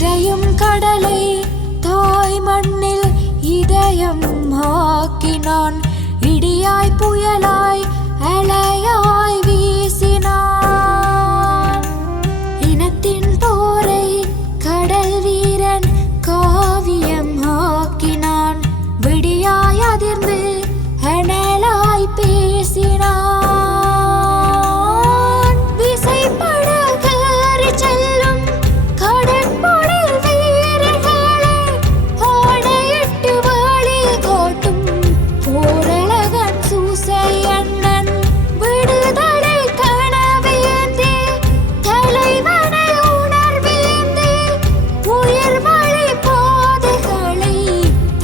இறையும் கடலை தாய் மண்ணில் இதயம் ஆக்கினான். இடியாய் புயலாய் அலையாய் வீசினான். இனத்தின் போரை கடல் வீரன் காவியம் ஆக்கினான். விடியாய் அதிர்ந்து அனலாய் பேசினான். விசைப்பட கறி செல்லும் கடற்படல் வீரர்களை ஆணையிட்டு வழி காட்டும் போரழகன் சூசை அண்ணன். விடுதலை கனவேந்தி தலைவனை உணர்வேந்தி உயிர் வழி பாதைகளை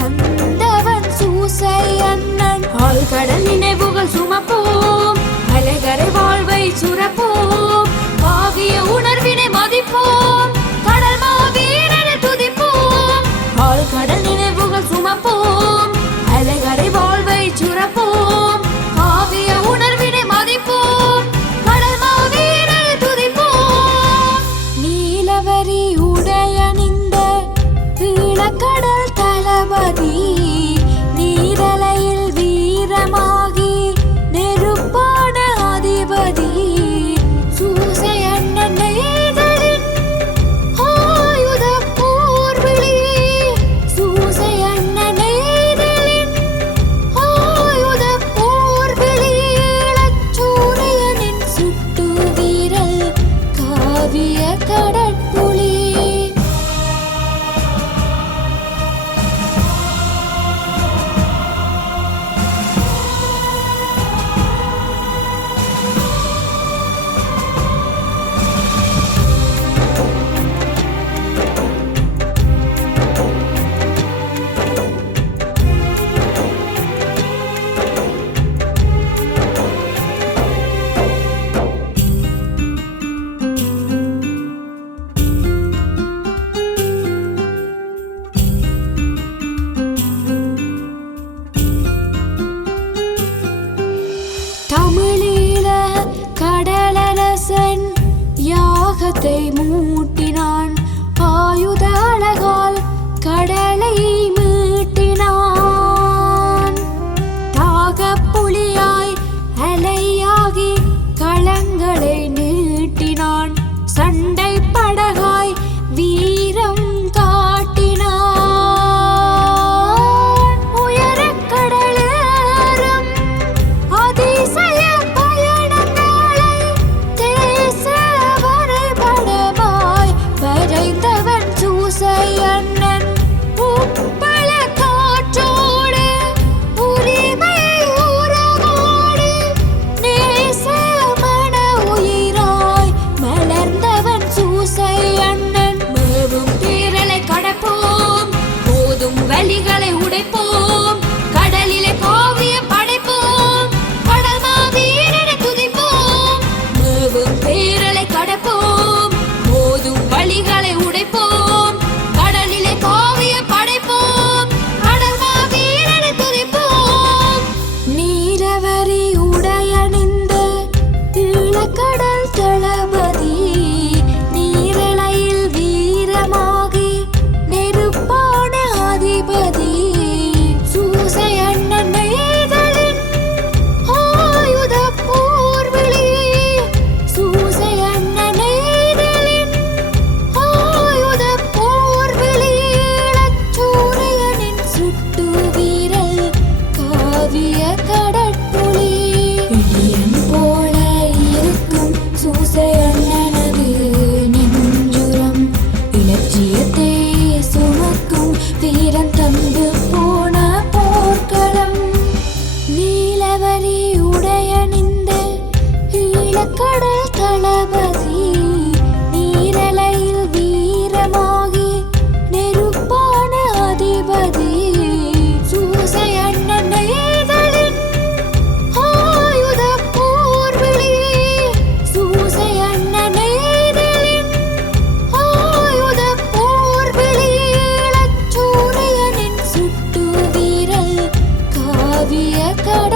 தந்தவன் சூசை அண்ணன். ஆழ்கடல் நினைவுகள் சுமப்போம், அலைகரை வாழ்வை சுரப்போம், ஆகிய உணர்வினை மதிப்போம், கடல் மாவீரனை துதிப்போம். ஆழ்கடல் நினைவுகள் சுமப்போம், அலைகரை வாழ்வை சுரப்போம், ஆகிய உணர்வினை மதிப்போம், கடல் மாவீரனை துதிப்போம். நீலவரி உடையணிந்த ஈழக்கடல் தளபதி நீரலையில் வீரமாகி நெருப்பான அதிபதி சூசை அண்ணன் நெய்தலின் ஆயுத போர்விழி. சூசை அண்ணன் நெய்தலின் ஆயுத போர்விழி. இளச்சூரியனின் சுட்டு வீரல் காவிய கடற்புலி. தமிழீழ கடலரசன் யாகத்தை மூட்டினான். ஆயுத அழகால் கடலை மீட்டினான். தாகப்புலியாய் அலையாகி களங்களை நீட்டினான். சண்டை படகாய் வீரம் காட்டினான். உயரக்கடலேறும் அதிசய பயணங்களை தேச வரைபடமாய் வரைந்தவன் சூசை அண்ணன். உப்பள காற்றோடு உரிமை உறவோடு நேச மன உயிராய் மலர்ந்தவன் சூசை அண்ணன். மேவும் தீரலை கடப்போம், போதும் வலிகளை உடைப்போம், கடலிலே காவியம் படைப்போம், கடல் மாவீரனை துதிப்போம். மேவும் தீரலை கடப்போம், போதும் வலிகளை உடைப்போம், கடலிலே காவியம் படைப்போம், கடல் மாவீரனை துதிப்போம். நீலவரி உடையணிந்த ஈழக்கடல் தளபதி நீரலையில் வீரமாகி நெருப்பான அதிபதி சூசை அண்ணன் நெய்தலின் ஆயுத போர்விழி. சூசை அண்ணன் நெய்தலின் ஆயுத போர்விழி. இளச்சூரியனின் சுட்டு வீரல் காவிய கடற்புலி. இடியன் போல இருக்கும் சூசை அண்ணனது நெஞ்சுரம். இலட்சியத்தை சுமக்கும் வீரம் தந்து போன போர்க்களம். நீலவரி உடையணிந்த ஈழக்கடல் தளபதி நீரலையில் வீரமாகி நெருப்பான அதிபதி சூசை அண்ணன் நெய்தலின் ஆயுத போர்விழி. சூசை அண்ணன் நெய்தலின் ஆயுத போர்விழி. இளச்சூரியனின் சுட்டு வீரல் காவிய கடல்